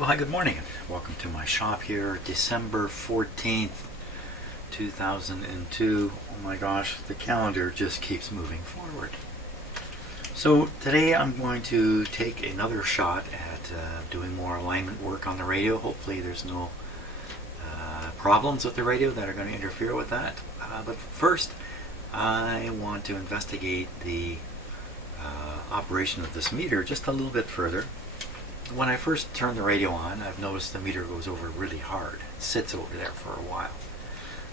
Well, hi, good morning. Welcome to my shop here, December 14th, 2002. Oh my gosh, the calendar just keeps moving forward. So today I'm going to take another shot at doing more alignment work on the radio. Hopefully there's no problems with the radio that are going to interfere with that. But first, I want to investigate the operation of this meter just a little bit further. When I first turn the radio on, I've noticed the meter goes over really hard. It sits over there for a while.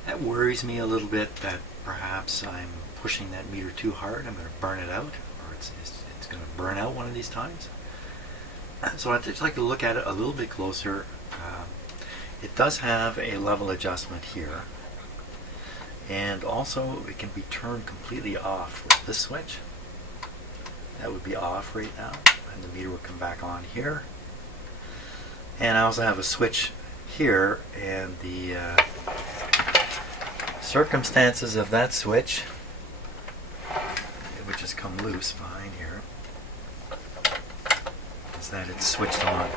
That worries me a little bit that perhaps I'm pushing that meter too hard. I'm going to burn it out, or it's going to burn out one of these times. So I'd just like to look at it a little bit closer. It does have a level adjustment here, and also it can be turned completely off with this switch. That would be off right now, and the meter will come back on here. And I also have a switch here, and the circumstances of that switch, which has come loose behind here, is that it's switched on.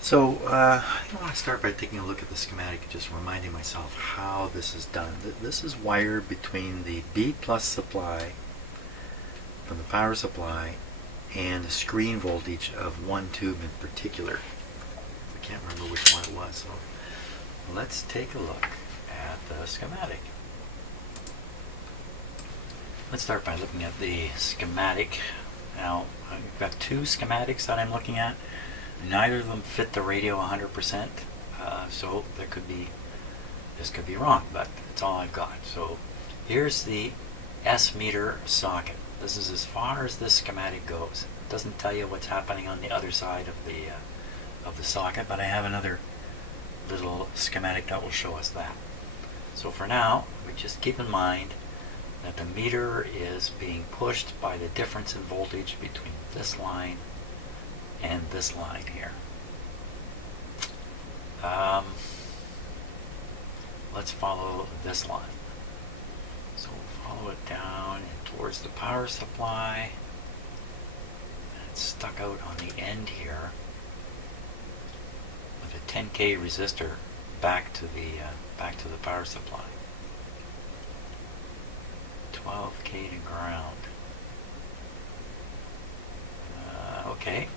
So I want to start by taking a look at the schematic and just reminding myself how this is done. This is wired between the B plus supply from the power supply and the screen voltage of one tube in particular. I can't remember which one it was, so let's take a look at the schematic. Let's start by looking at the schematic. Now, I've got two schematics that I'm looking at. Neither of them fit the radio 100%, so this could be wrong, but that's all I've got. So here's the S meter socket. This is as far as this schematic goes. It doesn't tell you what's happening on the other side of the socket, but I have another little schematic that will show us that. So for now, we just keep in mind that the meter is being pushed by the difference in voltage between this line and this line here. Let's follow this line. So we'll follow it down and towards the power supply. And it's stuck out on the end here with a 10K resistor back to the power supply. 12K to ground. Okay.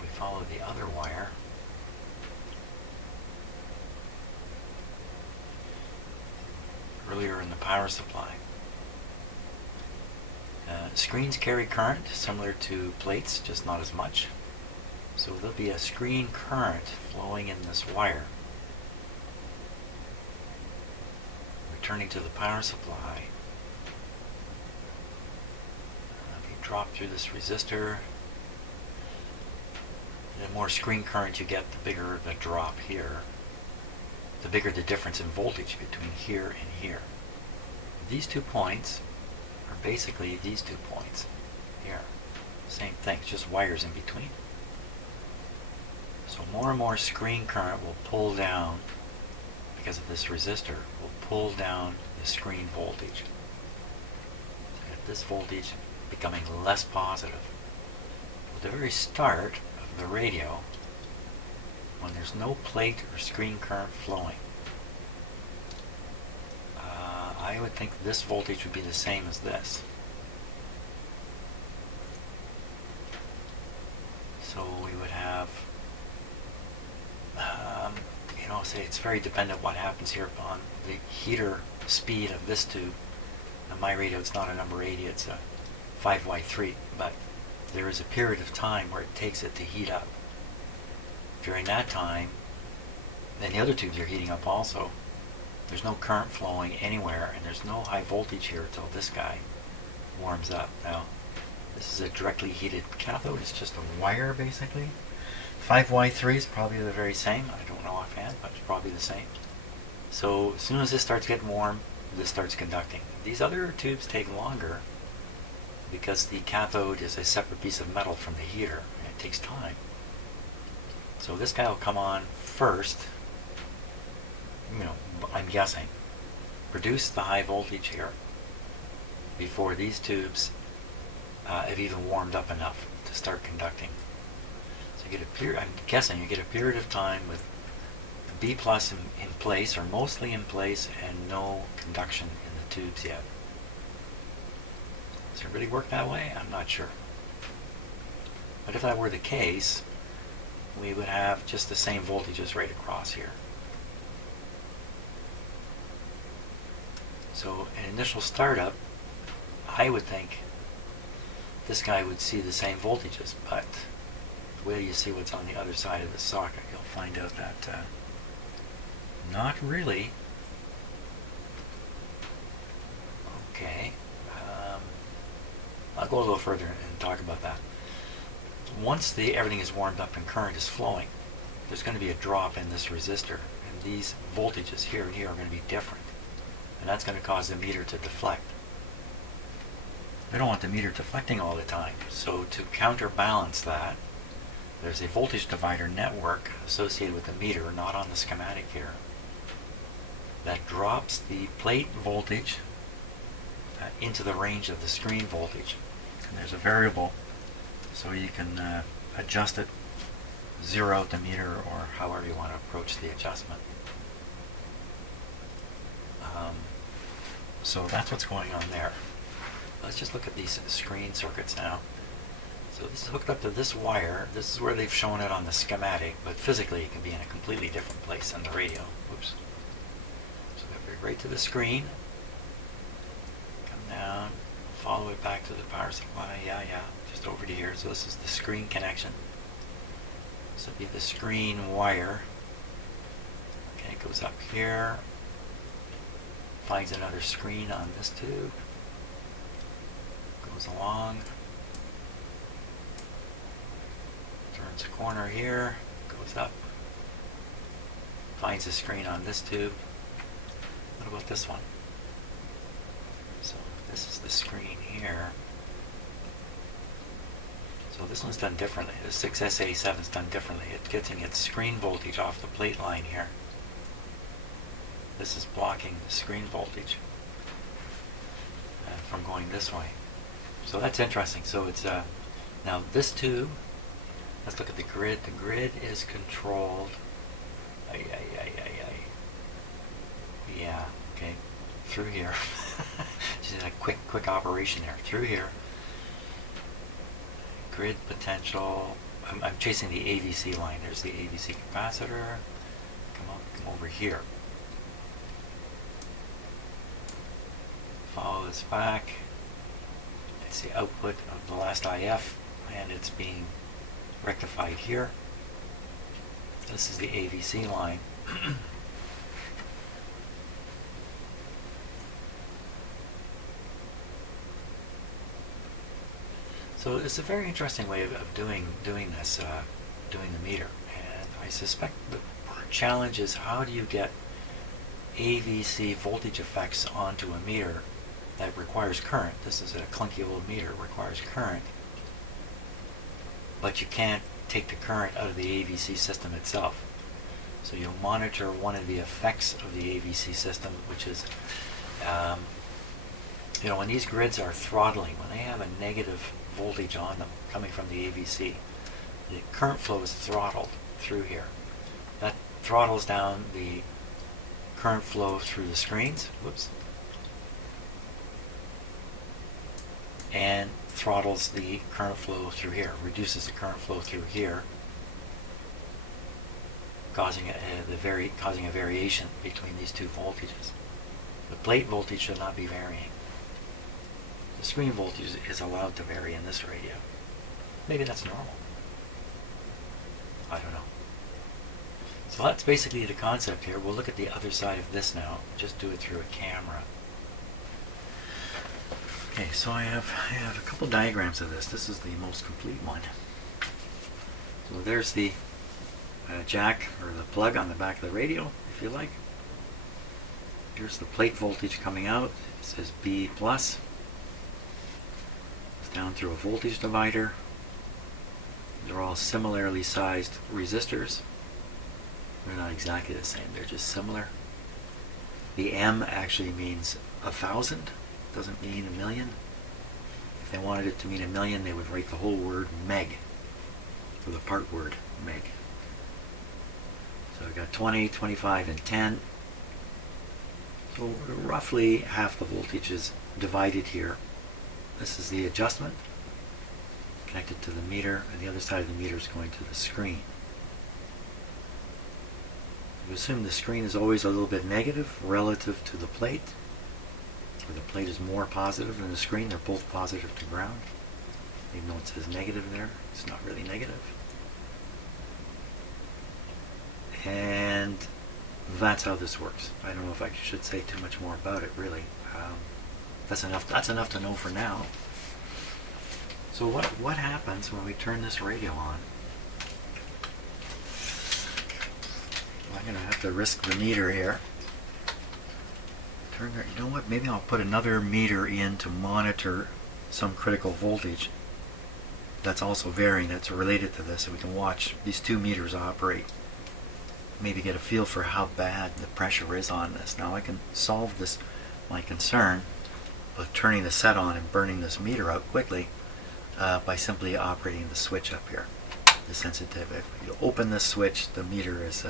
We follow the other wire. Earlier in the power supply. Screens carry current similar to plates, just not as much. So there'll be a screen current flowing in this wire. Returning to the power supply. You drop through this resistor. The more screen current you get, the bigger the drop here. The bigger the difference in voltage between here and here. These 2 points are basically these 2 points here. Same thing, it's just wires in between. So more and more screen current will pull down, because of this resistor, will pull down the screen voltage. So you get this voltage becoming less positive. At the very start of the radio, when there's no plate or screen current flowing, I would think this voltage would be the same as this. So we would have, say it's very dependent what happens here on the heater speed of this tube. Now my radio, it's not a number 80, it's a 5Y3, but there is a period of time where it takes it to heat up. During that time, and the other tubes are heating up also, there's no current flowing anywhere, and there's no high voltage here until this guy warms up. Now, this is a directly heated cathode. It's just a wire, basically. 5Y3 is probably the very same. I don't know offhand, but it's probably the same. So as soon as this starts getting warm, this starts conducting. These other tubes take longer because the cathode is a separate piece of metal from the heater, and it takes time. So this guy will come on first, I'm guessing, produce the high voltage here before these tubes have even warmed up enough to start conducting. So you get a period, I'm guessing you get a period of time with B plus in place, or mostly in place, and no conduction in the tubes yet. Does it really work that way? I'm not sure. But if that were the case, we would have just the same voltages right across here. So an initial startup, I would think this guy would see the same voltages, but wait till you see what's on the other side of the socket, you'll find out that not really. Okay, I'll go a little further and talk about that. Once everything is warmed up and current is flowing, there's going to be a drop in this resistor, and these voltages here and here are going to be different, and that's going to cause the meter to deflect. We don't want the meter deflecting all the time, so to counterbalance that, there's a voltage divider network associated with the meter, not on the schematic here, that drops the plate voltage into the range of the screen voltage. And there's a variable, so you can adjust it, zero out the meter, or however you want to approach the adjustment. So that's what's going on there. Let's just look at these screen circuits now. So this is hooked up to this wire. This is where they've shown it on the schematic, but physically it can be in a completely different place than the radio. Oops. So that right to the screen. Come down, follow it back to the power supply. Yeah, just over to here. So this is the screen connection. This would be the screen wire. Okay, it goes up here, finds another screen on this tube, goes along, turns a corner here, goes up, finds a screen on this tube. What about this one? So this is the screen here. So this one's done differently. The 6SA7 is done differently. It's getting its screen voltage off the plate line here. This is blocking the screen voltage from going this way. So that's interesting. So it's now this tube. Let's look at the grid. The grid is controlled. Yeah. Okay. Through here. Just a quick operation there. Through here. Grid potential. I'm chasing the AVC line. There's the AVC capacitor. Come over here. Follow this back. It's the output of the last IF, and it's being rectified here. This is the AVC line. So it's a very interesting way of doing this, doing the meter. And I suspect the challenge is, how do you get AVC voltage effects onto a meter that requires current? This is a clunky old meter, requires current, but you can't take the current out of the AVC system itself. So you'll monitor one of the effects of the AVC system, which is, when these grids are throttling, when they have a negative voltage on them coming from the AVC, the current flow is throttled through here. That throttles down the current flow through the screens, and throttles the current flow through here, reduces the current flow through here, causing a variation between these two voltages. The plate voltage should not be varying. The screen voltage is allowed to vary in this radio. Maybe that's normal. I don't know. So that's basically the concept here. We'll look at the other side of this now. Just do it through a camera. Okay, so I have a couple diagrams of this. This is the most complete one. So there's the jack, or the plug on the back of the radio, if you like. Here's the plate voltage coming out. It says B+. It's down through a voltage divider. They're all similarly sized resistors. They're not exactly the same, they're just similar. The M actually means 1,000, doesn't mean 1,000,000. If they wanted it to mean a million, they would write the whole word meg, or the part word meg. So I've got 20, 25, and 10. So roughly half the voltage is divided here. This is the adjustment connected to the meter, and the other side of the meter is going to the screen. You assume the screen is always a little bit negative relative to the plate, or the plate is more positive than the screen. They're both positive to ground. Even though it says negative there, it's not really negative. And that's how this works. I don't know if I should say too much more about it, really. That's enough to know for now. So what happens when we turn this radio on? I'm going to have to risk the meter here. You know what? Maybe I'll put another meter in to monitor some critical voltage that's also varying, that's related to this, so we can watch these two meters operate. Maybe get a feel for how bad the pressure is on this. Now I can solve this, my concern, of turning the set on and burning this meter out quickly by simply operating the switch up here. The sensitivity. If you open this switch, the meter is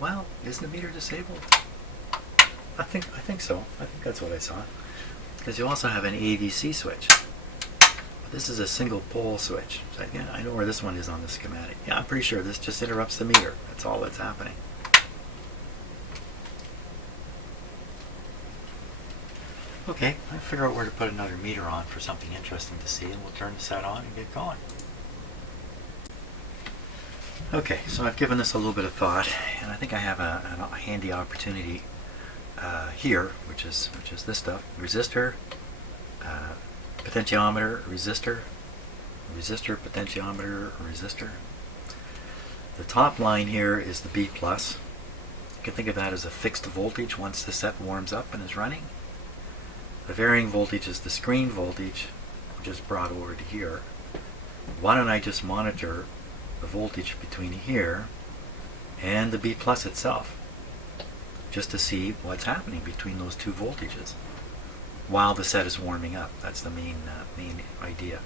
well, is the meter disabled? I think so. I think that's what I saw. Because you also have an AVC switch. But this is a single pole switch. So yeah, I know where this one is on the schematic. Yeah, I'm pretty sure this just interrupts the meter. That's all that's happening. Okay, I'll figure out where to put another meter on for something interesting to see, and we'll turn the set on and get going. Okay, so I've given this a little bit of thought, and I think I have a handy opportunity here, which is this stuff: resistor, potentiometer, resistor, potentiometer, resistor. The top line here is the B+. You can think of that as a fixed voltage once the set warms up and is running. The varying voltage is the screen voltage, which is brought over to here. Why don't I just monitor the voltage between here and the B+ itself, just to see what's happening between those two voltages while the set is warming up. That's the main idea.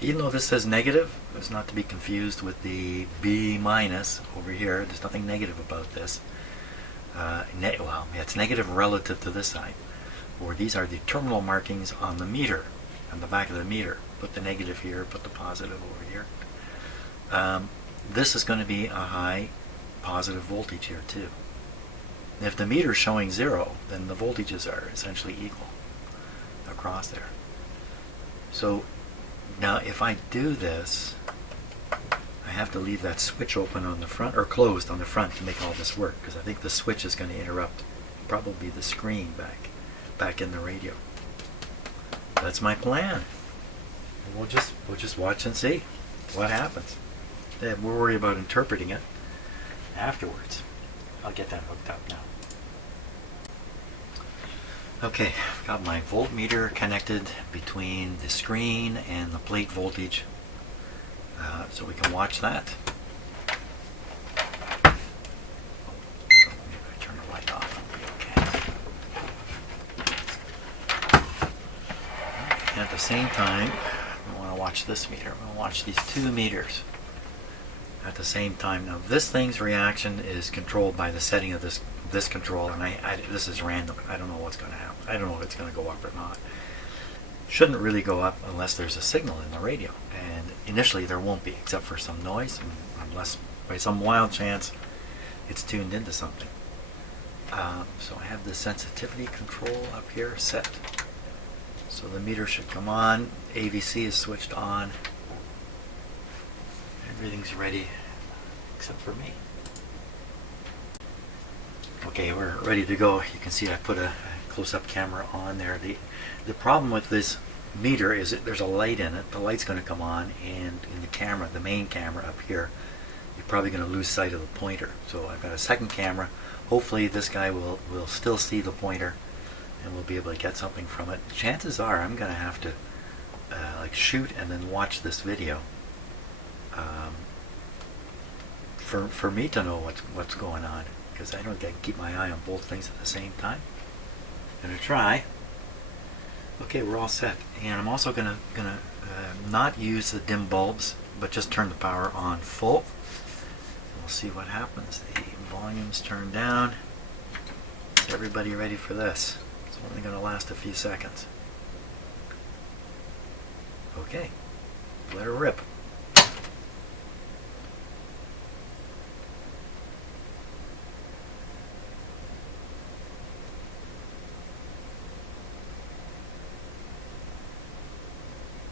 Even though this says negative, it's not to be confused with the B- over here. There's nothing negative about this. Well, yeah, it's negative relative to this side. Or these are the terminal markings on the meter, on the back of the meter. Put the negative here, put the positive over here. This is going to be a high positive voltage here too. And if the meter is showing 0, then the voltages are essentially equal across there. So now if I do this, I have to leave that switch open on the front, or closed on the front, to make all this work, because I think the switch is going to interrupt probably the screen back in the radio. That's my plan. And we'll just watch and see what happens. We'll worry about interpreting it afterwards. I'll get that hooked up now. Okay, I've got my voltmeter connected between the screen and the plate voltage, so we can watch that. Maybe I turn the light off. It'll be okay. And at the same time, we want to watch this meter. We want to watch these two meters at the same time. Now this thing's reaction is controlled by the setting of this control, and this is random. I don't know what's going to happen. I don't know if it's going to go up or not. Shouldn't really go up unless there's a signal in the radio, and initially there won't be, except for some noise, unless by some wild chance it's tuned into something. So I have the sensitivity control up here set, so the meter should come on. AVC is switched on. Everything's ready except for me. Okay, we're ready to go. You can see I put a close-up camera on there. The problem with this meter is that there's a light in it. The light's going to come on, and in the camera, the main camera up here, you're probably going to lose sight of the pointer. So I've got a second camera. Hopefully this guy will still see the pointer, and we'll be able to get something from it. Chances are I'm going to have to like shoot and then watch this video for me to know what's going on. because I don't keep my eye on both things at the same time. Gonna try. Okay, we're all set, and I'm also gonna not use the dim bulbs, but just turn the power on full. We'll see what happens. The volume's turned down. Is everybody ready for this? It's only gonna last a few seconds. Okay, let her rip.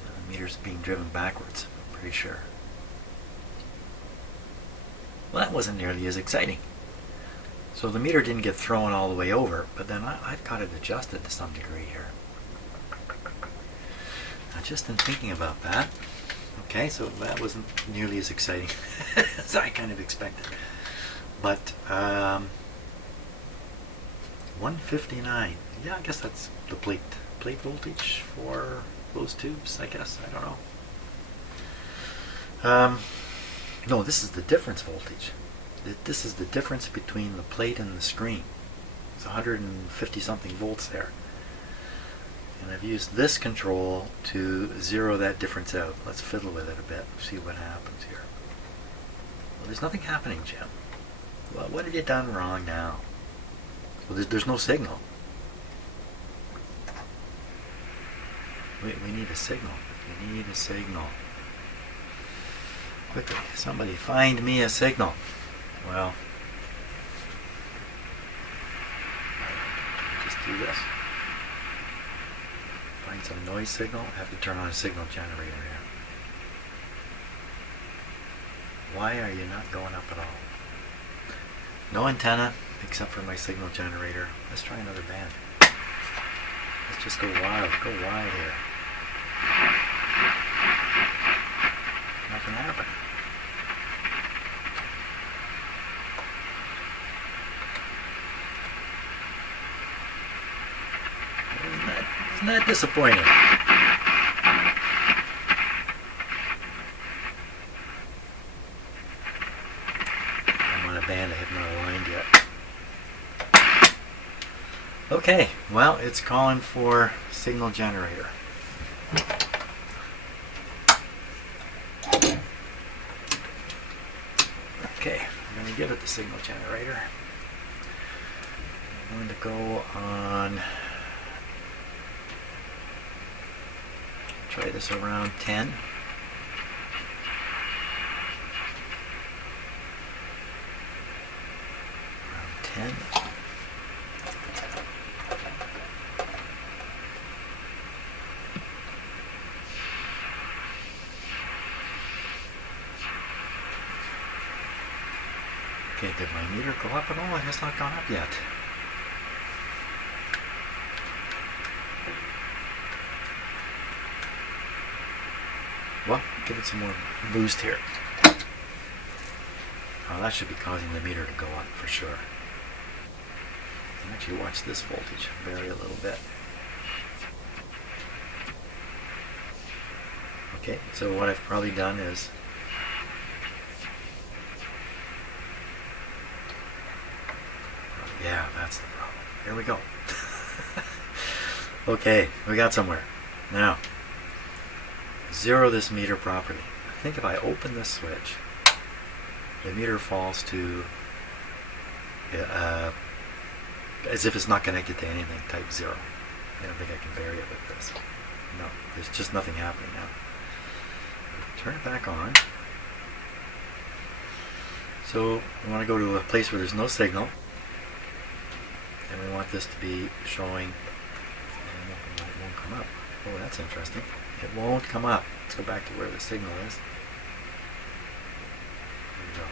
The meter's being driven backwards, I'm pretty sure. Well, that wasn't nearly as exciting. So the meter didn't get thrown all the way over, but then I've got it adjusted to some degree here. Now, just in thinking about that, okay, so that wasn't nearly as exciting as I kind of expected. But 159, yeah, I guess that's the plate voltage for those tubes, I guess, I don't know. No, this is the difference voltage. This is the difference between the plate and the screen. It's 150 something volts there. And I've used this control to zero that difference out. Let's fiddle with it a bit, see what happens here. Well, there's nothing happening, Jim. Well, what have you done wrong now? Well, there's no signal. We need a signal. We need a signal. Quickly, somebody find me a signal. Well, just do this. Find some noise signal. I have to turn on a signal generator here. Why are you not going up at all? No antenna except for my signal generator. Let's try another band. Let's just go wild. Go wild here. Nothing happened. Isn't that disappointing? I'm on a band I have not aligned yet. Okay, well, it's calling for signal generator. Okay, I'm going to give it the signal generator. I'm going to go on, try this around 10. Around 10. Okay, did my meter go up at all? It has not gone up yet. Well, give it some more boost here. Oh, that should be causing the meter to go up for sure. And actually watch this voltage vary a little bit. Okay, so what I've probably done is yeah, that's the problem. Here we go. Okay, we got somewhere. Now, zero this meter properly. I think if I open this switch, the meter falls to as if it's not connected to anything, type 0. I don't think I can vary it with this. No, there's just nothing happening now. Turn it back on. So we want to go to a place where there's no signal. And we want this to be showing, it won't come up. Oh, that's interesting. It won't come up. Let's go back to where the signal is. There we go.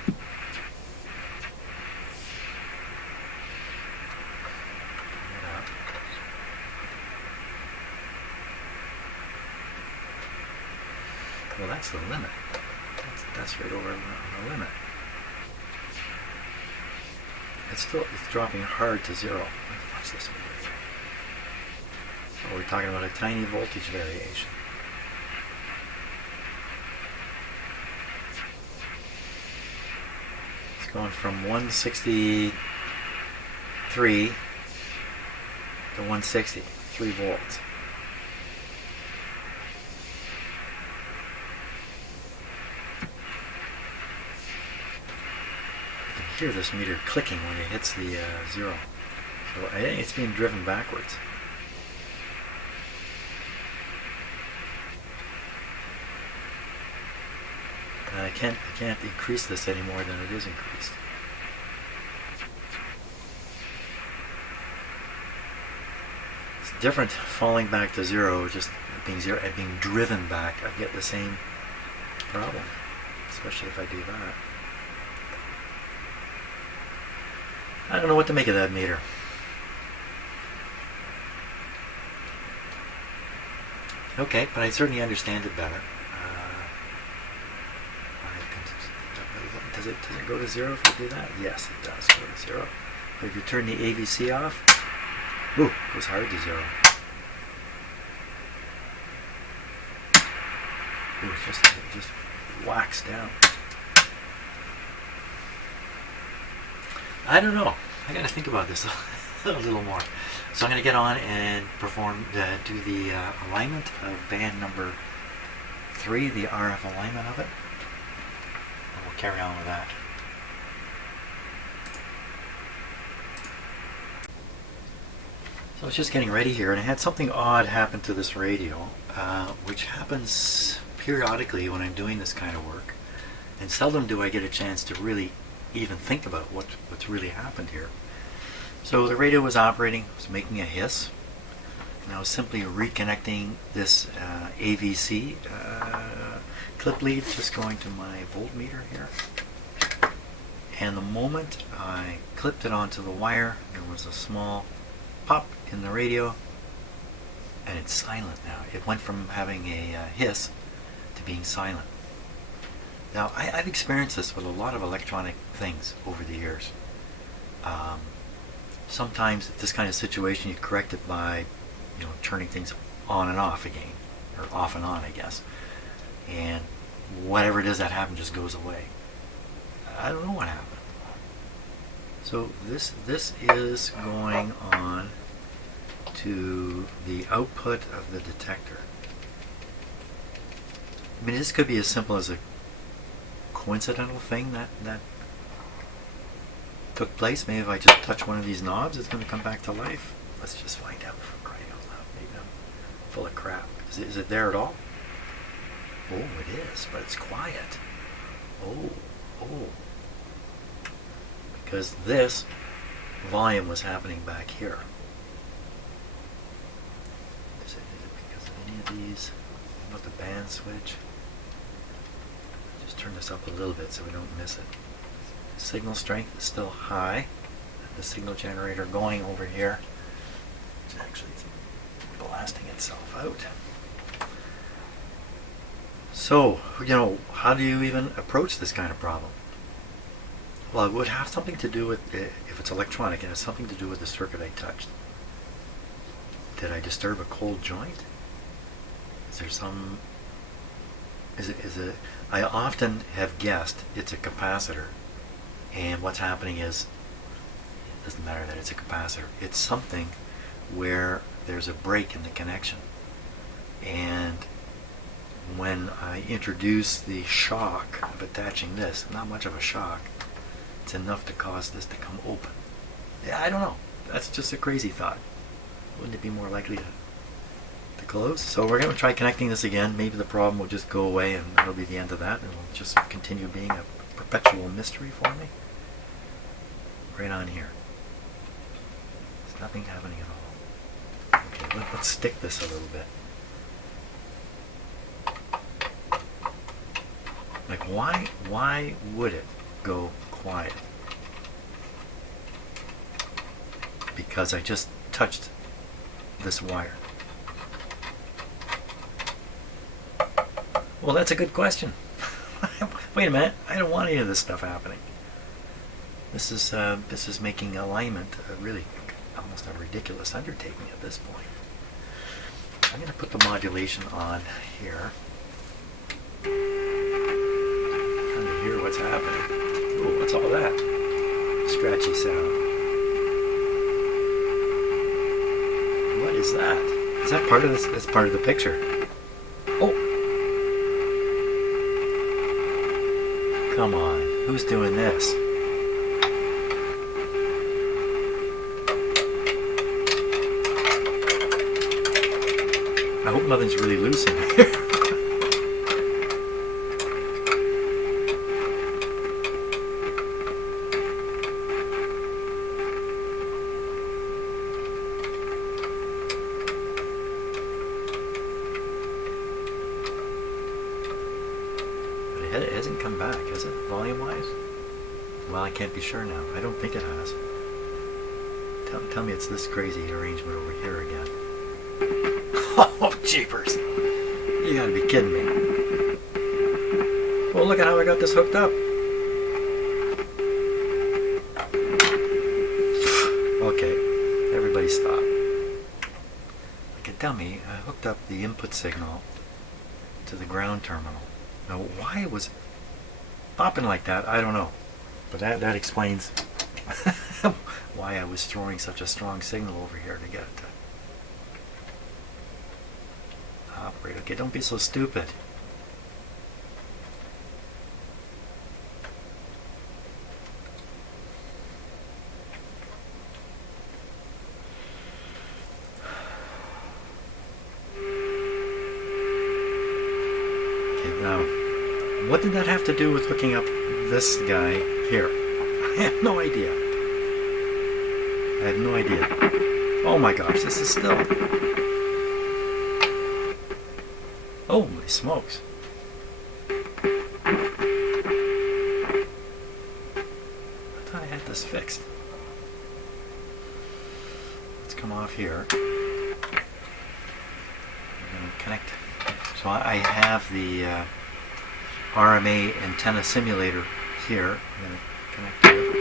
Turn it up. Well, that's the limit. That's right over the limit. It's dropping hard to 0. Watch this meter here. Oh, we're talking about a tiny voltage variation. It's going from 160 3 to 160, 3 volts. You can hear this meter clicking when it hits the 0. So I think it's being driven backwards. And I can't increase this any more than it is increased. It's different falling back to 0, just being 0 and being driven back. I get the same problem, especially if I do that. I don't know what to make of that meter. Okay, but I certainly understand it better. Does it go to 0 if you do that? Yes, it does go to 0. But if you turn the AVC off, ooh, it goes hard to 0. Ooh, it just whacks down. I don't know. I got to think about this a little more. So I'm going to get on and do the alignment of band number 3, the RF alignment of it. And we'll carry on with that. So I was just getting ready here, and I had something odd happen to this radio, which happens periodically when I'm doing this kind of work. And seldom do I get a chance to really even think about what's really happened here. So the radio was operating, was making a hiss, and I was simply reconnecting this AVC clip lead, just going to my voltmeter here. And the moment I clipped it onto the wire, there was a small pop in the radio, and it's silent now. It went from having a hiss to being silent. Now, I've experienced this with a lot of electronic things over the years. Sometimes this kind of situation you correct it by, turning things on and off again, or off and on, I guess. And whatever it is that happened just goes away. I don't know what happened. So this is going on to the output of the detector. I mean, this could be as simple as a coincidental thing that took place. Maybe if I just touch one of these knobs, it's going to come back to life. Let's just find out for crying out loud. Maybe I'm full of crap. Is it there at all? Oh, it is, but it's quiet. Oh. Because this volume was happening back here. Is it because of any of these? What about the band switch? Just turn this up a little bit so we don't miss it. Signal strength is still high. The signal generator going over here. It's actually blasting itself out. So, how do you even approach this kind of problem? Well, it would have something to do with, if it's electronic, it has something to do with the circuit I touched. Did I disturb a cold joint? Is there some... I often have guessed it's a capacitor. And what's happening is, it doesn't matter that it's a capacitor. It's something where there's a break in the connection. And when I introduce the shock of attaching this, not much of a shock, it's enough to cause this to come open. Yeah, I don't know. That's just a crazy thought. Wouldn't it be more likely to close? So we're going to try connecting this again. Maybe the problem will just go away and that'll be the end of that, and it'll just continue being a perpetual mystery for me. Right on here. There's nothing happening at all. Okay, let's stick this a little bit. Like, why would it go quiet? Because I just touched this wire. Well, that's a good question. Wait a minute, I don't want any of this stuff happening. This is making alignment really almost a ridiculous undertaking at this point. I'm going to put the modulation on here. Trying to hear what's happening. Oh, what's all that? Scratchy sound. is that? Is that part of this? That's part of the picture. Oh! Come on. Who's doing this? I hope nothing's really loose in here. It hasn't come back, has it, volume-wise? Well, I can't be sure now. I don't think it has. Tell me it's this crazy arrangement over here again. Oh, jeepers! You gotta be kidding me. Well, look at how I got this hooked up. Okay, everybody stop. Okay, tell me, I hooked up the input signal to the ground terminal. Now, why it was popping like that, I don't know. But that explains why I was throwing such a strong signal over here to get it to operate. Okay, don't be so stupid. Now, what did that have to do with hooking up this guy here? I have no idea. I have no idea. Oh my gosh, this is still... Holy smokes. I thought I had this fixed. Let's come off here. We're going to connect... So I have the RMA antenna simulator here. I'm going to connect to it.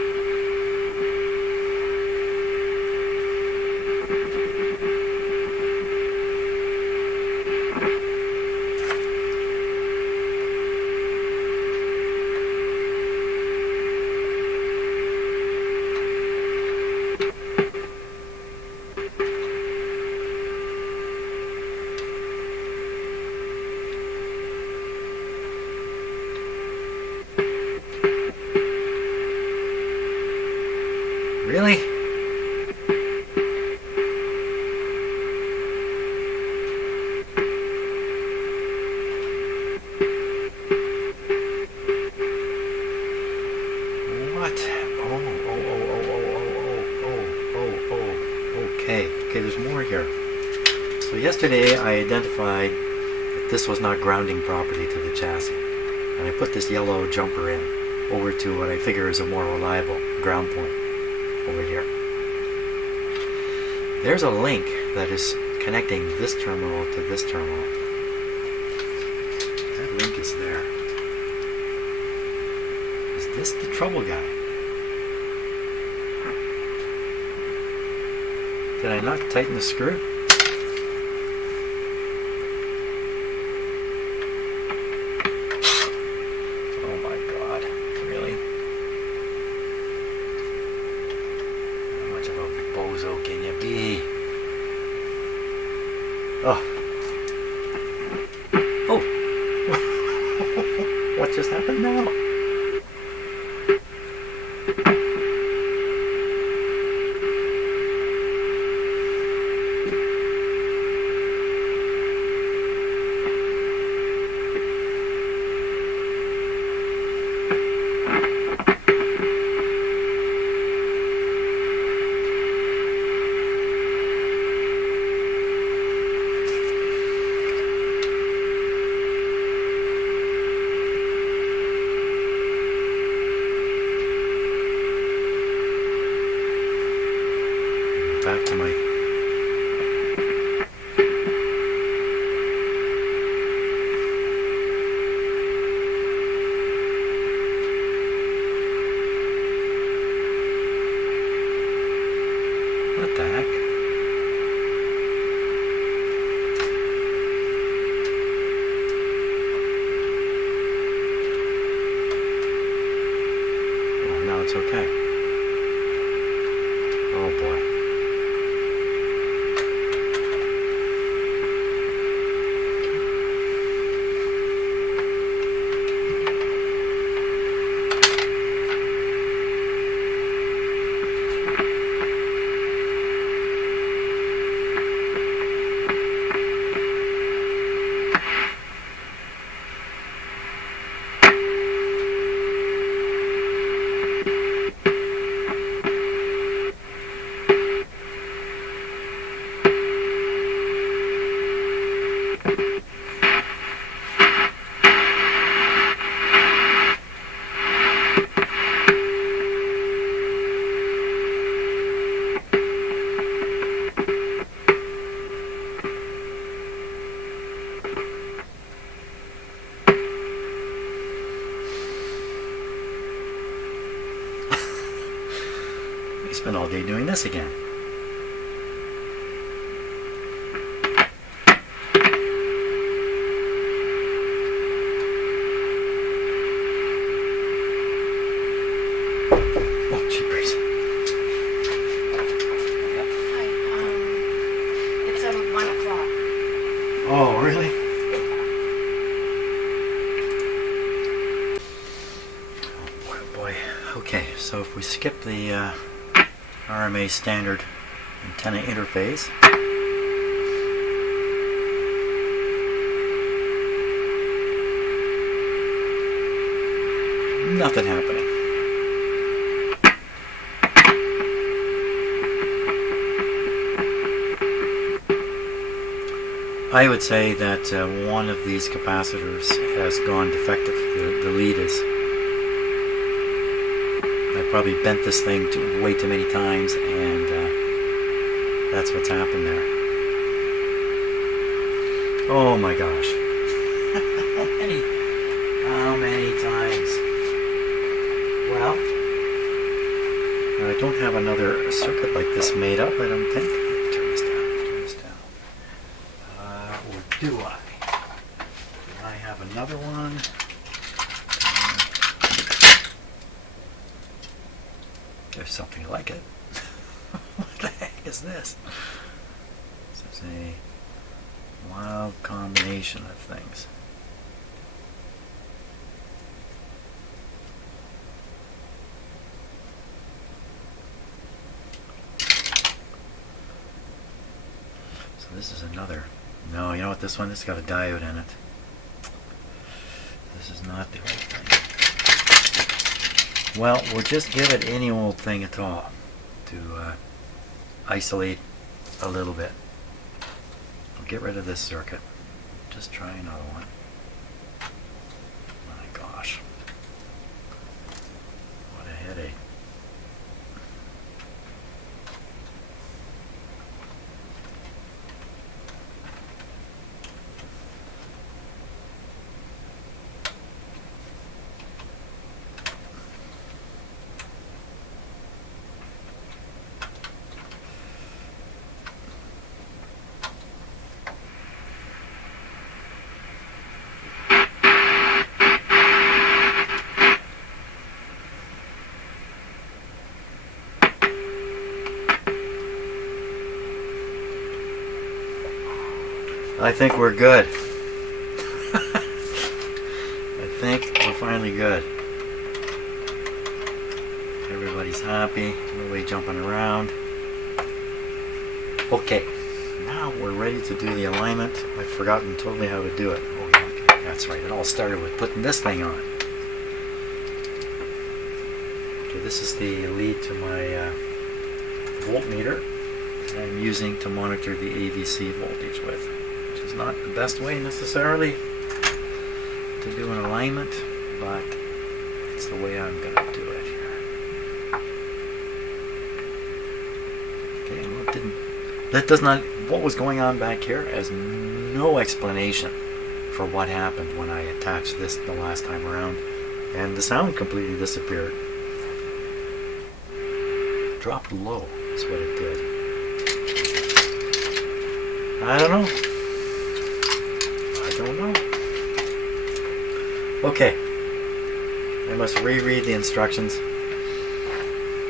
Really? What? Okay, there's more here. So yesterday I identified that this was not grounding properly to the chassis. And I put this yellow jumper in over to what I figure is a more reliable ground point. Over here. There's a link that is connecting this terminal to this terminal. That link is there. Is this the trouble guy? Did I not tighten the screw? Oh my god, really? Bozo can you be? Oh. Oh. What just happened now? spend all day doing this again. Oh, jeepers. Hi, it's 1 o'clock. Oh, really? Oh boy. Okay, so if we skip the RMA standard antenna interface, nothing happening. I would say that one of these capacitors has gone defective. The lead is. I probably bent this thing way too many times, and that's what's happened there. Oh my gosh. How many times? Well, I don't have another circuit like this made up, I don't think. Turn this down. Or do I? Do I have another one? There's something like it. What the heck is this? This is a wild combination of things. So this is another. No, you know what? This one, it's got a diode in it. This is not the right thing. Well, we'll just give it any old thing at all to isolate a little bit. I'll get rid of this circuit. Just try another one. My gosh. What a headache. I think we're good. I think we're finally good. Everybody's happy. Nobody jumping around. Okay. Now we're ready to do the alignment. I've forgotten totally how to do it. Oh, okay. That's right. It all started with putting this thing on. Okay, this is the lead to my voltmeter I'm using to monitor the AVC voltage with. Not the best way necessarily to do an alignment, but it's the way I'm going to do it here. Okay, well, what was going on back here has no explanation for what happened when I attached this the last time around, and the sound completely disappeared. Dropped low, that's what it did. I don't know. Okay, I must reread the instructions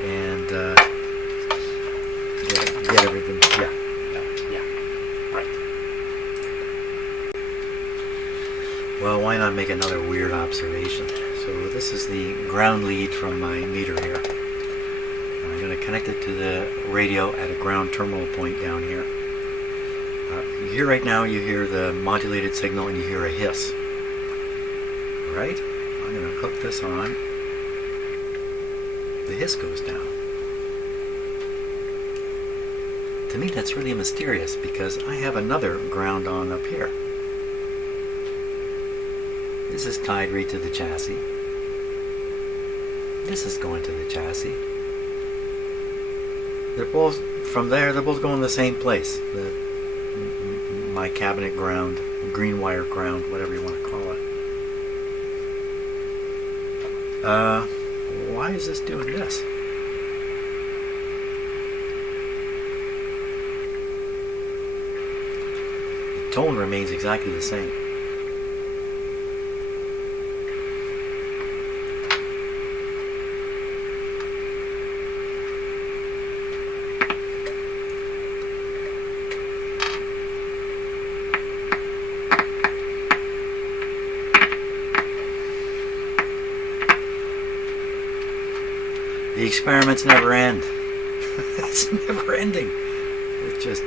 and get everything. Yeah, right. Well, why not make another weird observation? So this is the ground lead from my meter here. I'm going to connect it to the radio at a ground terminal point down here. Here right now you hear the modulated signal and you hear a hiss. Right? I'm going to hook this on. The hiss goes down. To me that's really mysterious because I have another ground on up here. This is tied right to the chassis. This is going to the chassis. They're both, from there, they're both going the same place. My cabinet ground, green wire ground, whatever you want to call it. Why is this doing this? tone remains exactly the same. The experiments never end. It's never ending. It's just...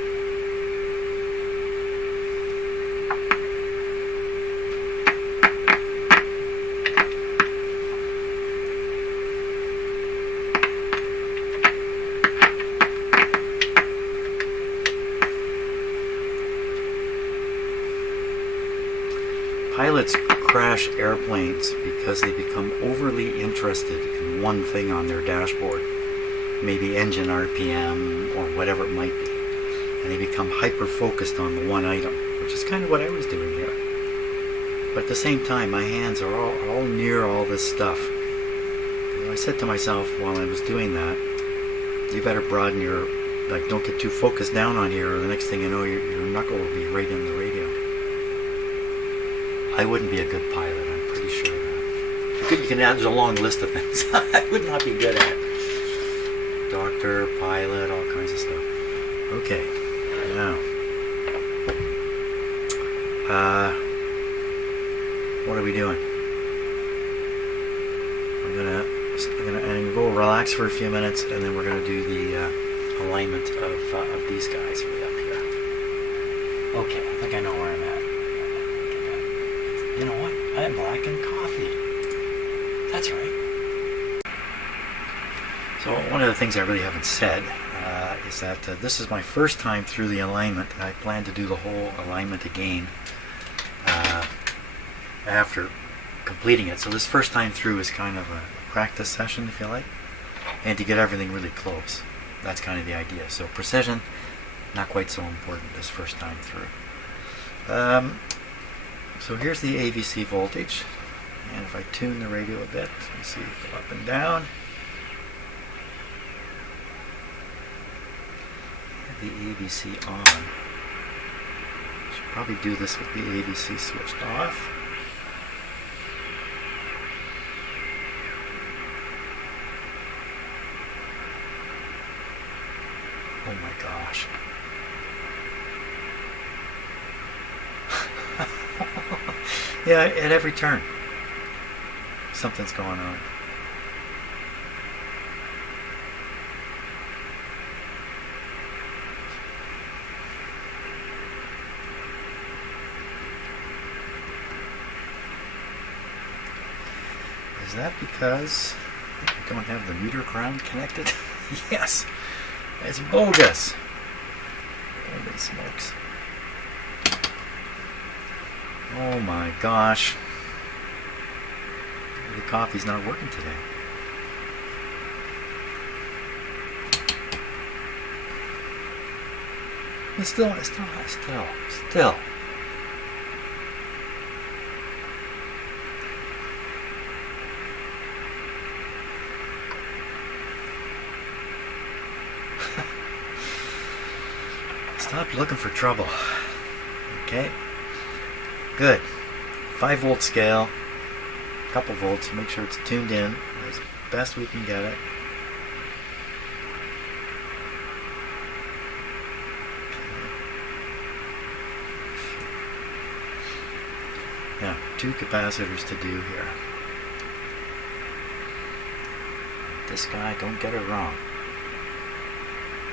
Pilots crash airplanes because they become overly interested in one thing on their dashboard, maybe engine RPM or whatever it might be, and they become hyper-focused on the one item, which is kind of what I was doing here. But at the same time, my hands are all near all this stuff. And I said to myself while I was doing that, you better broaden your, like, don't get too focused down on here, or the next thing you know, your knuckle will be right in the radio. I wouldn't be a good pilot, I'm pretty sure of that. You can add, there's a long list of things I would not be good at. Doctor, pilot, all kinds of stuff. Okay, now. What are we doing? I'm gonna go relax for a few minutes, and then we're gonna do the alignment of these guys way up here. Okay, I think I know where I'm at. You know what? I'm black and coffee. That's right. So one of the things I really haven't said is that this is my first time through the alignment. I plan to do the whole alignment again after completing it. So this first time through is kind of a practice session, if you like, and to get everything really close. That's kind of the idea. So precision, not quite so important this first time through. So here's the AVC voltage, and if I tune the radio a bit, you see it go up and down. The AVC on. Should probably do this with the AVC switched off. Oh my gosh. Yeah, at every turn, something's going on. Is that because I don't have the meter ground connected? Yes, it's bogus. Holy smokes. Oh my gosh. The coffee's not working today. It's still. Stop looking for trouble. Okay. Good. 5 volt scale. Couple volts. Make sure it's tuned in as best we can get it. Now, 2 capacitors to do here. This guy, don't get it wrong.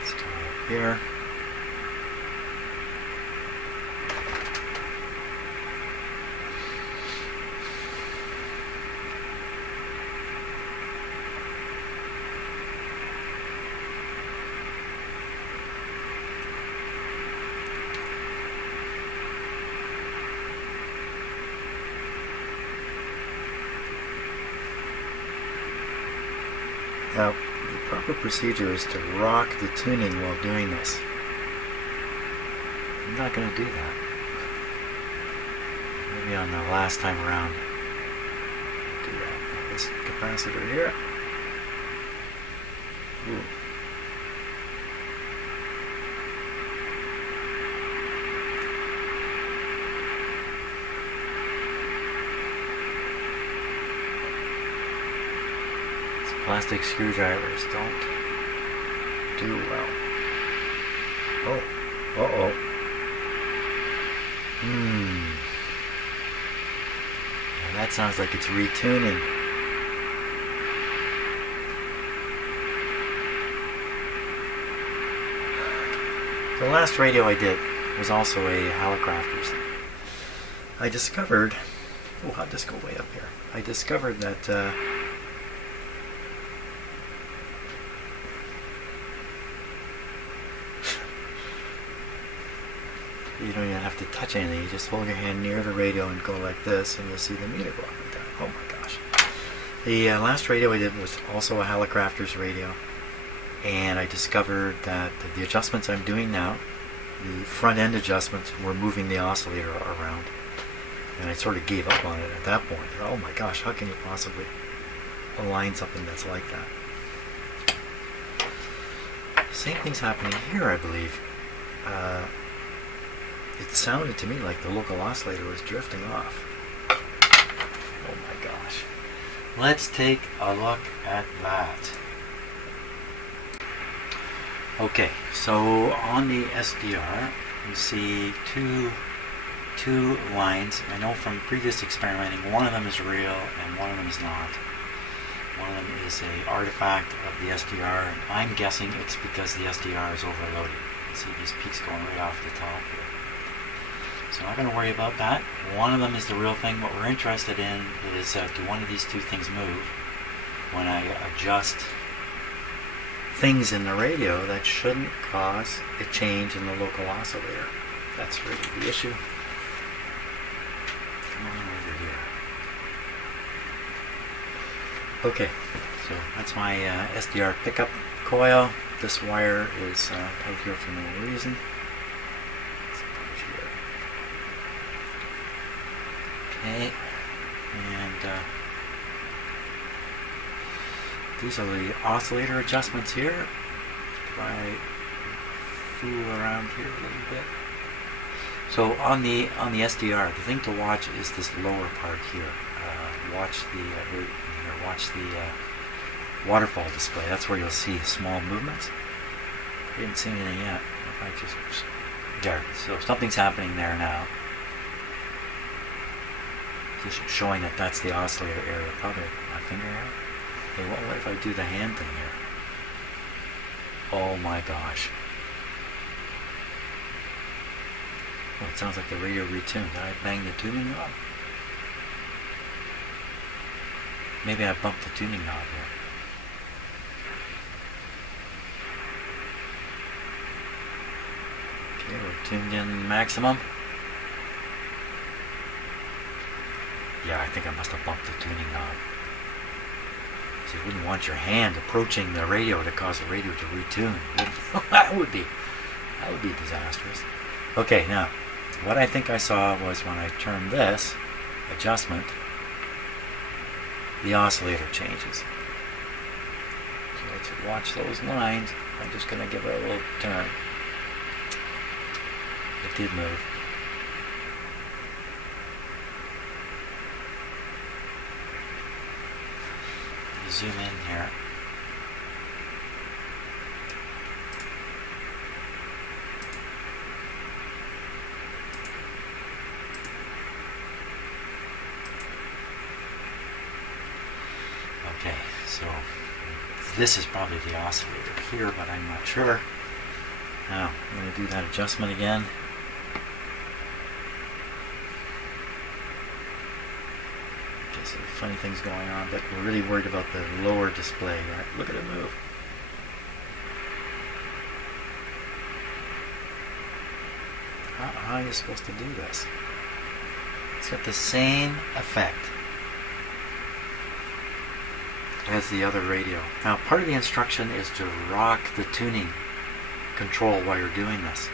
This guy up here. Now, the proper procedure is to rock the tuning while doing this. I'm not going to do that. Maybe on the last time around. Do that. This capacitor here. Ooh. Plastic screwdrivers don't do well. Oh, uh-oh. Well, that sounds like it's retuning. The last radio I did was also a Hallicrafters. I discovered... Oh, how'd this go way up here? I discovered that... you don't even have to touch anything. You just hold your hand near the radio and go like this, and you'll see the meter go up and down. Oh my gosh. The last radio I did was also a Hallicrafters radio. And I discovered that the adjustments I'm doing now, the front end adjustments, were moving the oscillator around. And I sort of gave up on it at that point. Oh my gosh, how can you possibly align something that's like that? Same thing's happening here, I believe. It sounded to me like the local oscillator was drifting off. Oh my gosh. Let's take a look at that. Okay, so on the SDR, you see two lines. I know from previous experimenting, one of them is real and one of them is not. One of them is an artifact of the SDR, and I'm guessing it's because the SDR is overloaded. You see these peaks going right off the top here. So I'm not going to worry about that. One of them is the real thing. What we're interested in is do one of these two things move when I adjust things in the radio that shouldn't cause a change in the local oscillator. That's really the issue. Come on over here. Okay, so that's my SDR pickup coil. This wire is out here for no reason. Okay, and these are the oscillator adjustments here. Try fool around here a little bit. So on the SDR, the thing to watch is this lower part here. Watch the waterfall display. That's where you'll see small movements. I didn't see anything yet. If I just there, so something's happening there now. Just showing that that's the oscillator area. Probably my finger out. Hey, what if I do the hand thing here? Oh my gosh. Oh, it sounds like the radio retuned. Did I bang the tuning knob? Maybe I bumped the tuning knob here. Okay, we're tuned in maximum. Yeah, I think I must have bumped the tuning knob. So you wouldn't want your hand approaching the radio to cause the radio to retune. That would be disastrous. Okay, now, what I think I saw was when I turned this adjustment, the oscillator changes. So let's watch those lines. I'm just going to give it a little turn. It did move. Zoom in here. Okay, so this is probably the oscillator here, but I'm not sure. Now, I'm going to do that adjustment again. So funny things going on, but we're really worried about the lower display. Right? Look at it move. How are you supposed to do this? It's got the same effect as the other radio. Now, part of the instruction is to rock the tuning control while you're doing this.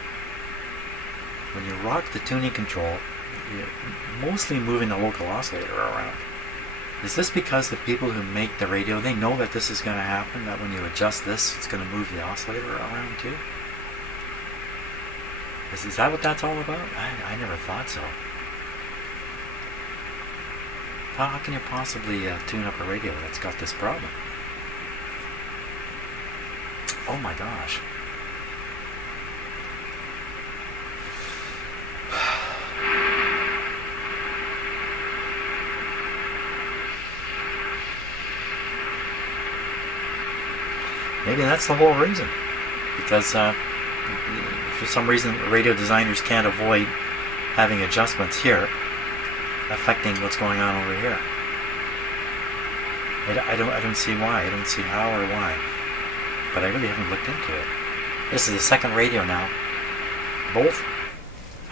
When you rock the tuning control, you're mostly moving the local oscillator around. Is this because the people who make the radio, they know that this is going to happen, that when you adjust this, it's going to move the oscillator around too? Is that what that's all about? I never thought so. How can you possibly tune up a radio that's got this problem? Oh my gosh. Maybe that's the whole reason. Because for some reason radio designers can't avoid having adjustments here affecting what's going on over here. I don't see why. I don't see how or why. But I really haven't looked into it. This is the second radio now. Both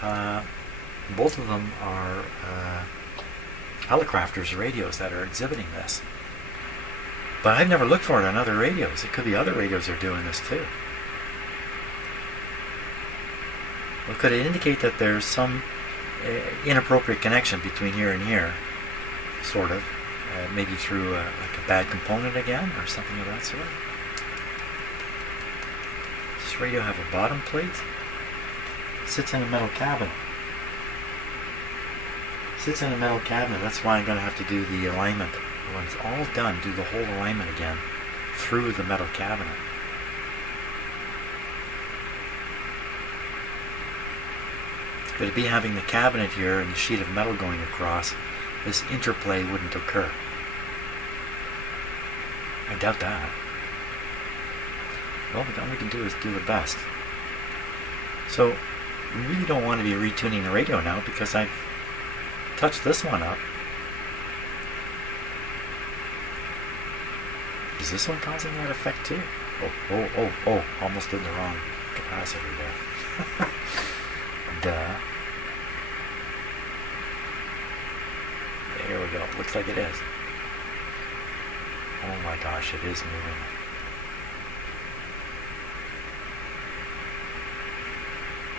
of them are Hallicrafters radios that are exhibiting this. But I've never looked for it on other radios. It could be other radios are doing this too. Well, could it indicate that there's some inappropriate connection between here and here, sort of, maybe through like a bad component again, or something of that sort? Does this radio have a bottom plate? It sits in a metal cabinet. Sits in a metal cabinet. That's why I'm going to have to do the alignment. When it's all done, do the whole alignment again through the metal cabinet. But it'd be having the cabinet here and the sheet of metal going across, this interplay wouldn't occur. I doubt that. Well, all we can do is do the best. So, we really don't want to be retuning the radio now because I've touched this one up. Is this one causing that effect too? Oh, almost did the wrong capacitor there. Duh. Here we go. Looks like it is. Oh my gosh, it is moving.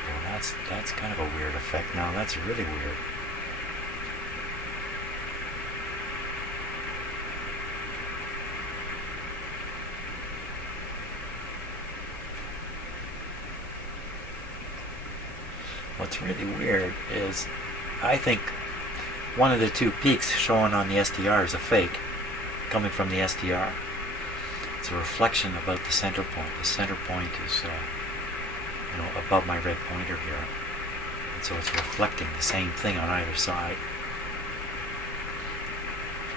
Well, that's kind of a weird effect now. That's really weird. What's really weird is I think one of the two peaks shown on the SDR is a fake coming from the SDR. It's a reflection about the center point. The center point is above my red pointer here. And so it's reflecting the same thing on either side.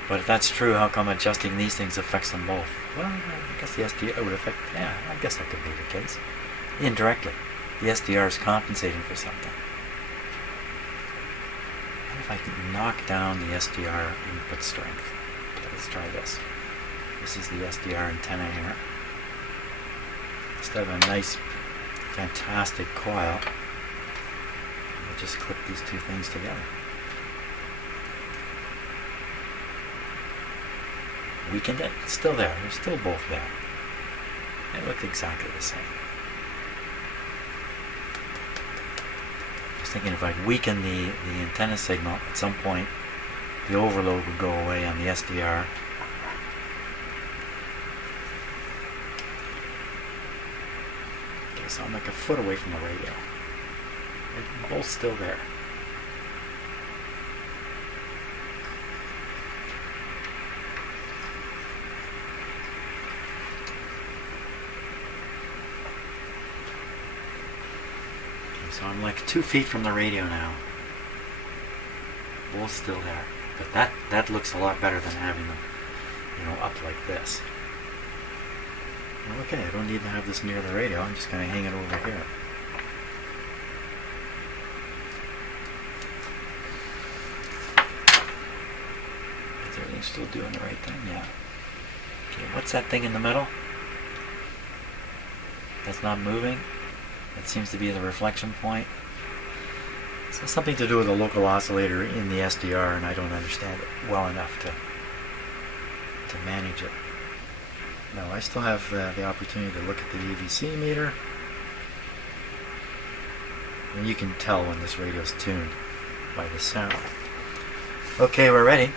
But if that's true, how come adjusting these things affects them both? Well, I guess the SDR would affect, I guess that could be the case. Indirectly. The SDR is compensating for something. What if I can knock down the SDR input strength? Okay, let's try this. This is the SDR antenna here. Instead of a nice, fantastic coil, we'll just clip these two things together. Weakened it? It's still there. They're still both there. They look exactly the same. Thinking if I weaken the antenna signal, at some point the overload would go away on the SDR. Okay, so I'm like a foot away from the radio. They're both still there. So I'm like 2 feet from the radio now. Both still there. But that looks a lot better than having them, up like this. Well, okay, I don't need to have this near the radio. I'm just going to hang it over here. Is everything still doing the right thing? Yeah. Okay, what's that thing in the middle? That's not moving. That seems to be the reflection point. So something to do with a local oscillator in the SDR, and I don't understand it well enough to manage it. Now I still have the opportunity to look at the AVC meter, and you can tell when this radio is tuned by the sound. Okay, we're ready.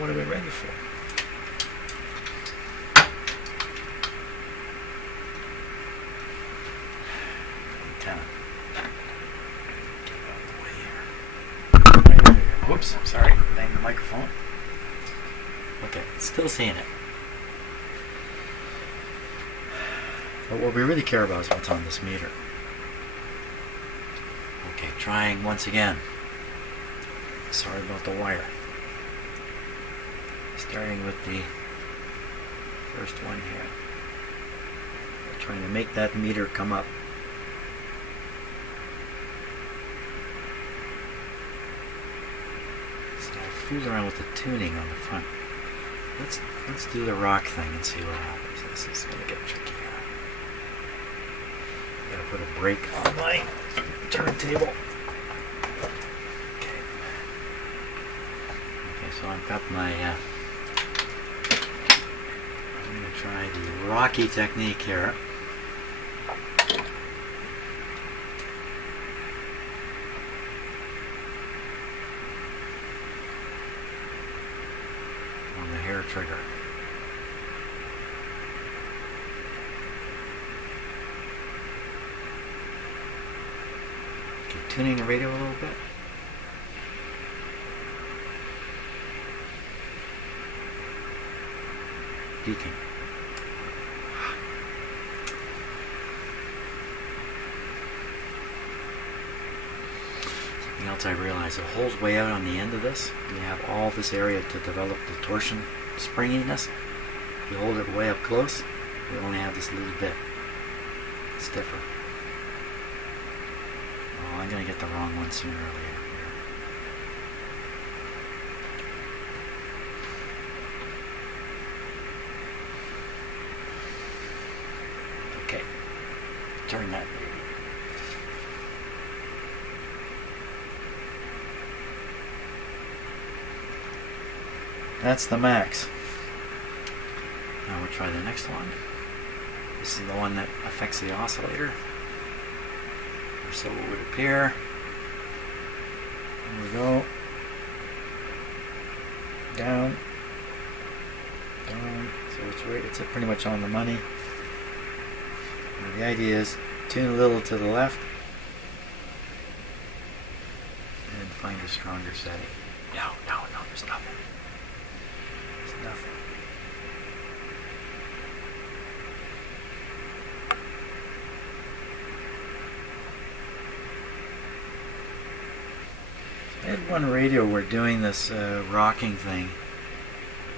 What are we ready for? Whoops, sorry, banged the microphone. Okay, still seeing it. But what we really care about is what's on this meter. Okay, trying once again. Sorry about the wire. Starting with the first one here. We're trying to make that meter come up. So I fooled around with the tuning on the front. Let's do the rock thing and see what happens. This is going to get tricky here. I gotta put a brake on my turntable. Okay, so I've got my I'm going to try the rocky technique here. On the hair trigger. Okay, tuning the radio a little bit. Peaking. Something else I realized, it holds way out on the end of this. You have all this area to develop the torsion springiness. If you hold it way up close, you only have this little bit stiffer. Oh, I'm going to get the wrong one sooner or later. Okay, turn that baby. That's the max. Now we'll try the next one. This is the one that affects the oscillator. Or so it would appear. There we go. Down. Down. So it's right, it's pretty much on the money. Now the idea is tune a little to the left and find a stronger setting. No, there's nothing. There's nothing. I had one radio where doing this rocking thing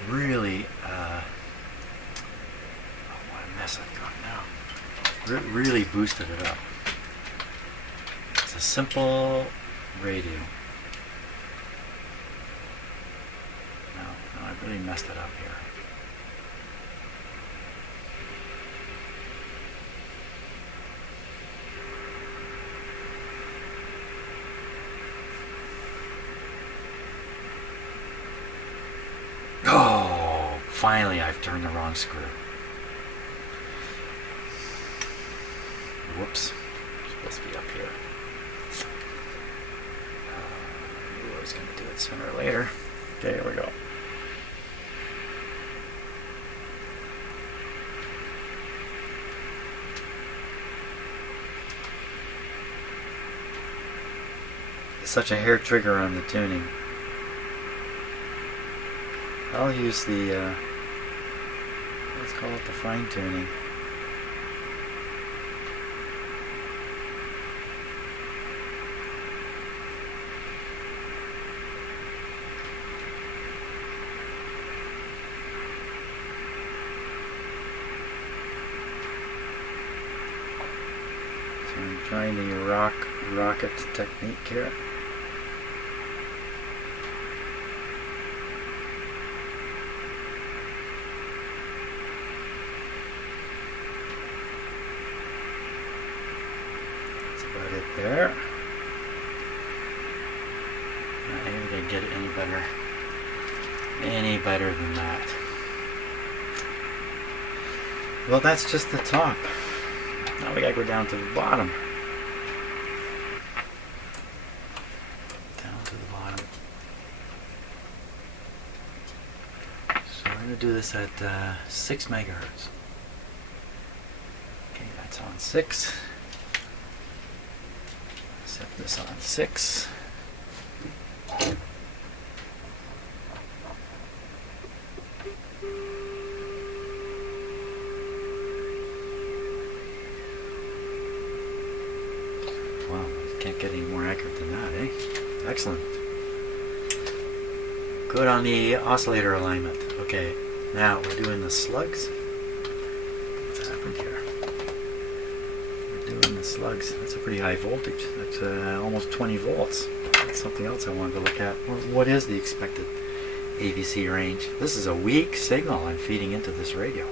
really, oh, what a mess I've got now. Really boosted it up. It's a simple radio. No, I really messed it up here. Oh, finally I've turned the wrong screw. Whoops. It's supposed to be up here. I knew I was going to do it sooner or later. Okay, here we go. Such a hair trigger on the tuning. I'll use the, let's call it the fine tuning. So I'm trying the rocket technique here. About it there. Not able to get it any better than that. Well, that's just the top. Now we gotta go down to the bottom. Down to the bottom. So we're gonna do this at 6 megahertz. Okay, that's on 6. Set this on 6. Can't get any more accurate than that, eh? Excellent. Good on the oscillator alignment. Okay, now we're doing the slugs. What's happened here? We're doing the slugs. That's a pretty high voltage. That's almost 20 volts. That's something else I wanted to look at. What is the expected AVC range? This is a weak signal I'm feeding into this radio.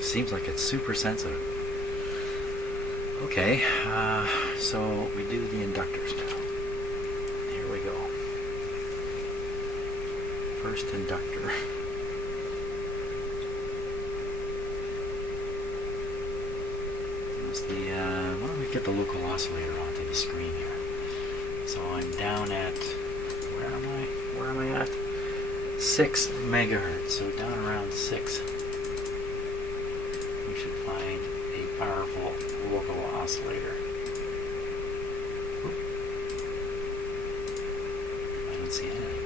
Seems like it's super sensitive. Okay, so we do the inductors now. Here we go. First inductor. That's the, why don't we get the local oscillator onto the screen here. So I'm down at, where am I at? 6 megahertz, so down around 6. We should find a powerful local oscillator. Oop. I don't see anything.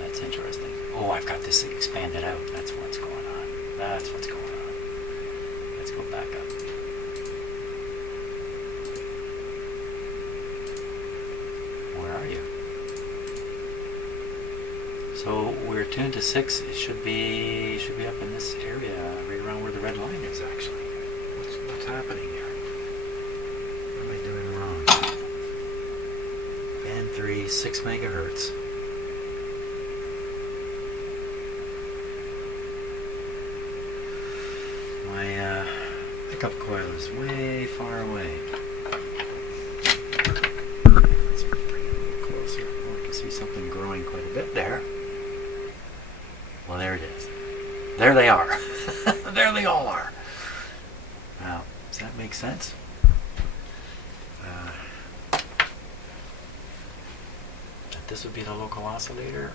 That's interesting. Oh, I've got this expanded out. That's what's going on. That's what's going on. Let's go back up. Where are you? So we're tuned to 6. It should be up in this area, right around where the red line is. Actually, what's happening here? What am I doing wrong? Band 3, 6 megahertz. My pickup coil is way far away. Let's bring it a little closer. Oh, I can see something growing quite a bit there. Well, there it is. There they are. There they all are. Now, does that make sense? That this would be the local oscillator?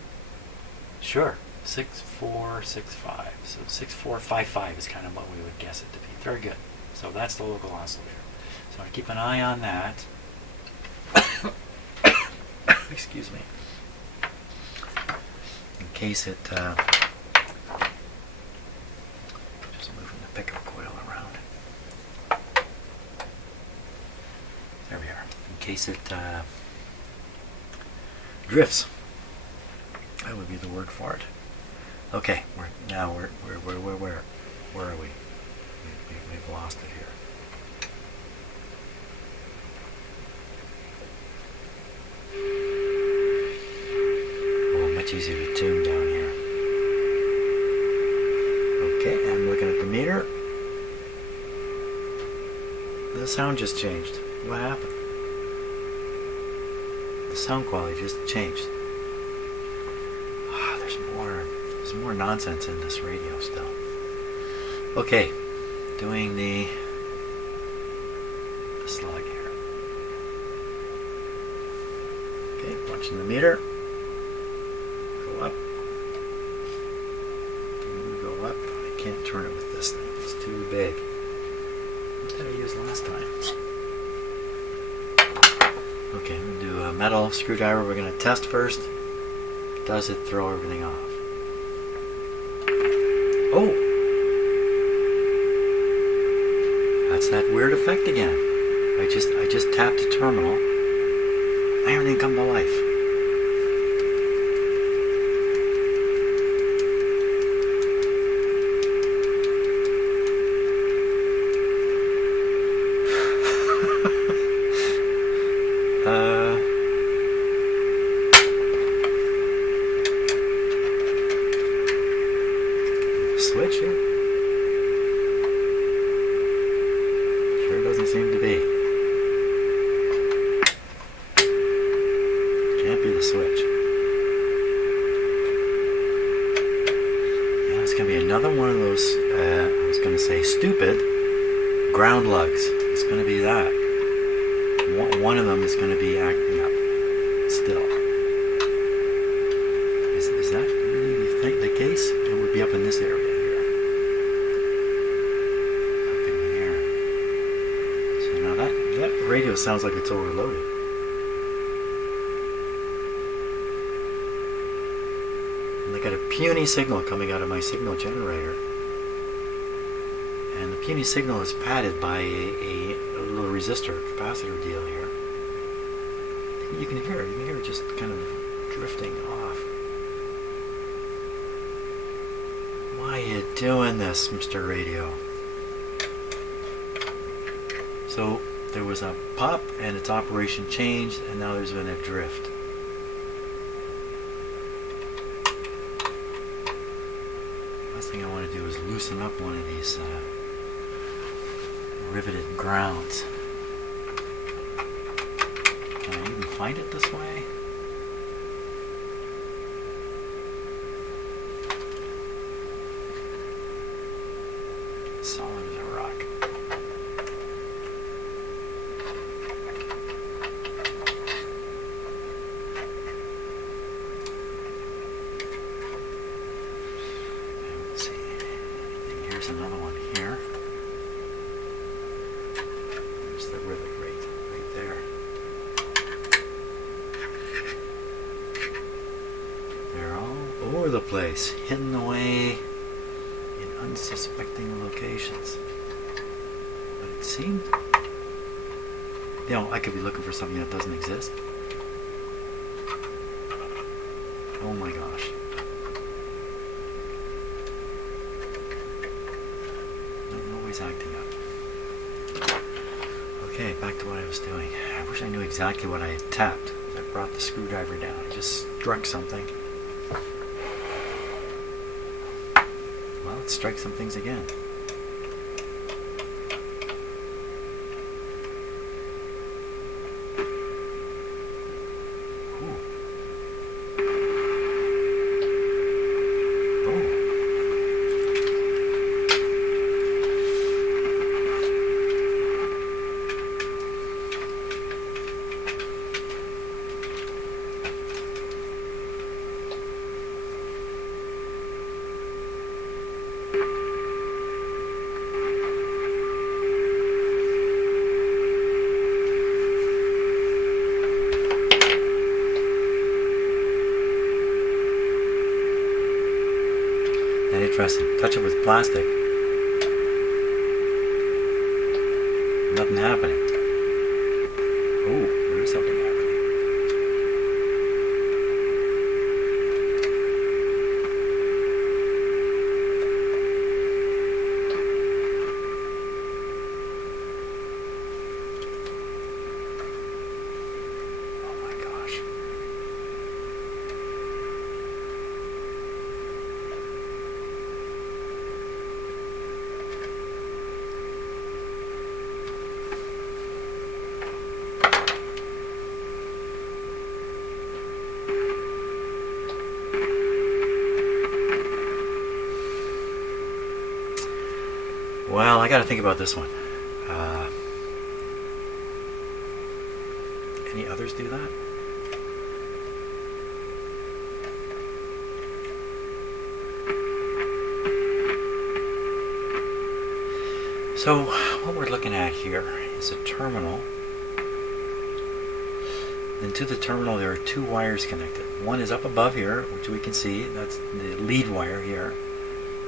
Sure. 6465. So 6455 is kind of what we would guess it to be. Very good. So that's the local oscillator. So I keep an eye on that. Excuse me. In case it just moving the pickup coil around. There we are. In case it drifts. That would be the word for it. Okay, where are we? We've lost it here. Oh, much easier to tune down here. Okay, I'm looking at the meter. The sound just changed. What happened? The sound quality just changed. There's more nonsense in this radio still. Okay, doing the slug here. Okay, watching the meter. Go up. Go up. I can't turn it with this thing. It's too big. What did I use last time? Okay, I'm going to do a metal screwdriver. We're going to test first. Does it throw everything off? Oh! That's that weird effect again. I just tapped the terminal. Everything come to life. Switch here? Sure doesn't seem to be. Can't be the switch. Yeah, it's going to be another one of those, I was going to say stupid, ground lugs. It's going to be that. One of them is going to be acting up still. Is that really, you think, the case? It would be up in this area. That radio sounds like it's overloaded. I got a puny signal coming out of my signal generator. And the puny signal is padded by a little resistor capacitor deal here. You can hear it just kind of drifting off. Why are you doing this, Mr. Radio? So there was a pop and its operation changed, and now there's been a drift. Last thing I want to do is loosen up one of these riveted grounds. Can I even find it this way? Solid as a rock. Let's see. Here's another one here. There's the rivet right there. They're all over the place, hidden away in unsuspecting locations. But it seemed, I could be looking for something that doesn't exist. Oh my gosh. No, always acting up. Okay, back to what I was doing. I wish I knew exactly what I had tapped. I brought the screwdriver down. I just struck something. Well, let's strike some things again. Interesting. Touch it with plastic. Nothing happening. Oh, there is something happening. Oh my gosh. Well, I got to think about this one. Any others do that? So, what we're looking at here is a terminal. And to the terminal there are two wires connected. One is up above here, which we can see. That's the lead wire here.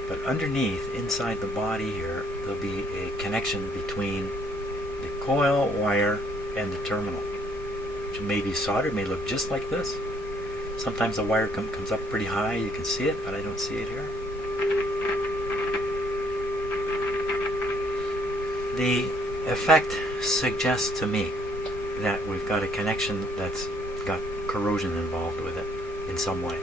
But underneath, inside the body here, there'll be a connection between the coil wire and the terminal, which may be soldered, may look just like this. Sometimes the wire comes up pretty high, you can see it, but I don't see it here. The effect suggests to me that we've got a connection that's got corrosion involved with it in some way.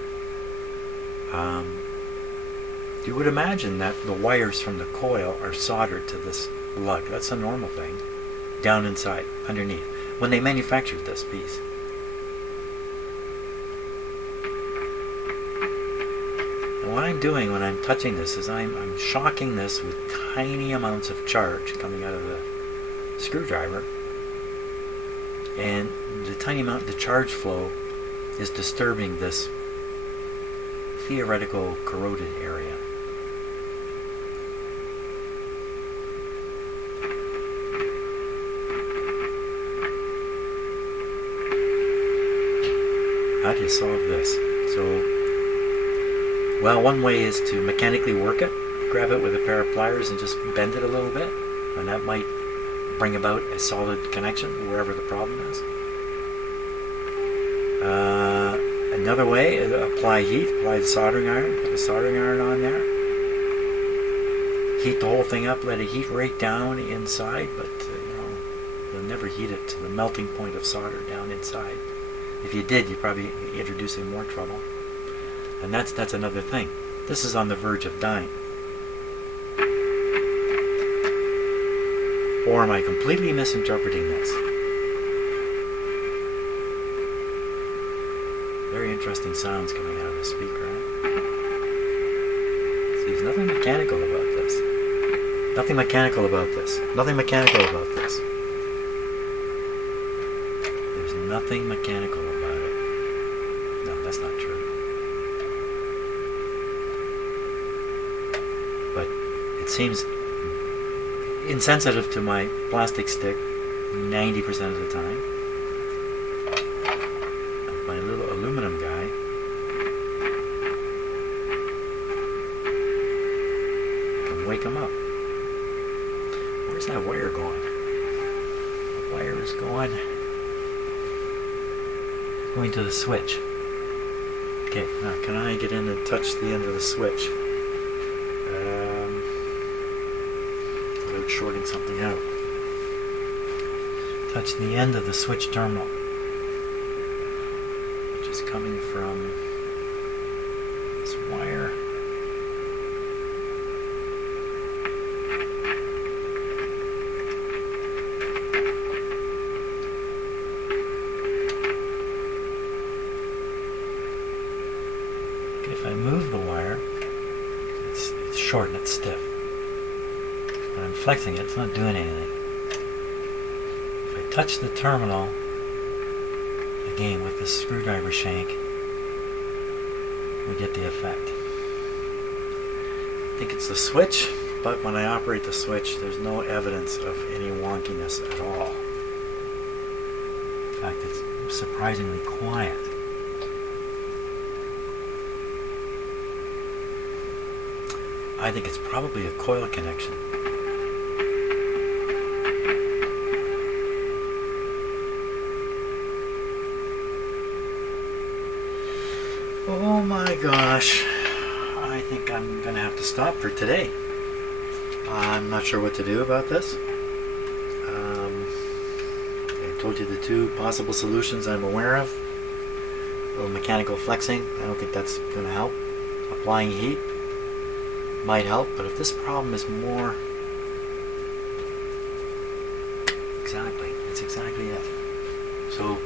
You would imagine that the wires from the coil are soldered to this lug. That's a normal thing. Down inside, underneath. When they manufactured this piece. And what I'm doing when I'm touching this is I'm shocking this with tiny amounts of charge coming out of the screwdriver. And the tiny amount, the charge flow, is disturbing this theoretical corroded area. How do you solve this? So Well, one way is to mechanically work it. Grab it with a pair of pliers and just bend it a little bit, and that might bring about a solid connection wherever the problem is. Another way is apply heat. Apply the soldering iron. Put the soldering iron on there. Heat the whole thing up. Let it heat right down inside, but you'll never heat it to the melting point of solder down inside. If you did, you'd probably be introducing more trouble. And that's another thing. This is on the verge of dying. Or am I completely misinterpreting this? Very interesting sounds coming out of the speaker. See, there's nothing mechanical about this. Nothing mechanical about this. Nothing mechanical about this. There's nothing mechanical about it. No, that's not true. But it seems insensitive to my plastic stick 90% of the time. And my little aluminum guy can wake him up. Where's that wire going? The wire is going to the switch. Okay, now can I get in and touch the end of the switch? Without shorting something out. Touch the end of the switch terminal, which is coming from this wire. Okay, if I move the wire, it's short and it's stiff. When I'm flexing it, it's not doing anything. If I touch the terminal, again with this screwdriver shank, we get the effect. I think it's the switch, but when I operate the switch, there's no evidence of any wonkiness at all. In fact, it's surprisingly quiet. I think it's probably a coil connection. Oh my gosh, I think I'm going to have to stop for today. I'm not sure what to do about this. I told you the two possible solutions I'm aware of. A little mechanical flexing, I don't think that's going to help. Applying heat might help, but if this problem is more... Exactly, that's exactly it. So,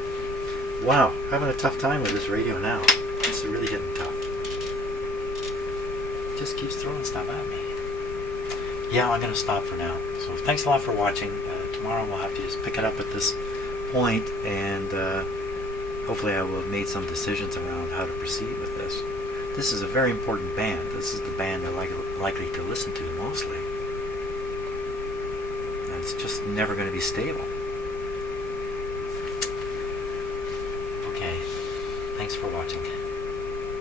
wow, having a tough time with this radio now. It's really getting tough. It just keeps throwing stuff at me. Yeah, I'm going to stop for now. So thanks a lot for watching. Tomorrow we'll have to just pick it up at this point, and hopefully I will have made some decisions around how to proceed with this. This is a very important band. This is the band I'm likely to listen to mostly. And it's just never going to be stable. Okay. Thanks for watching.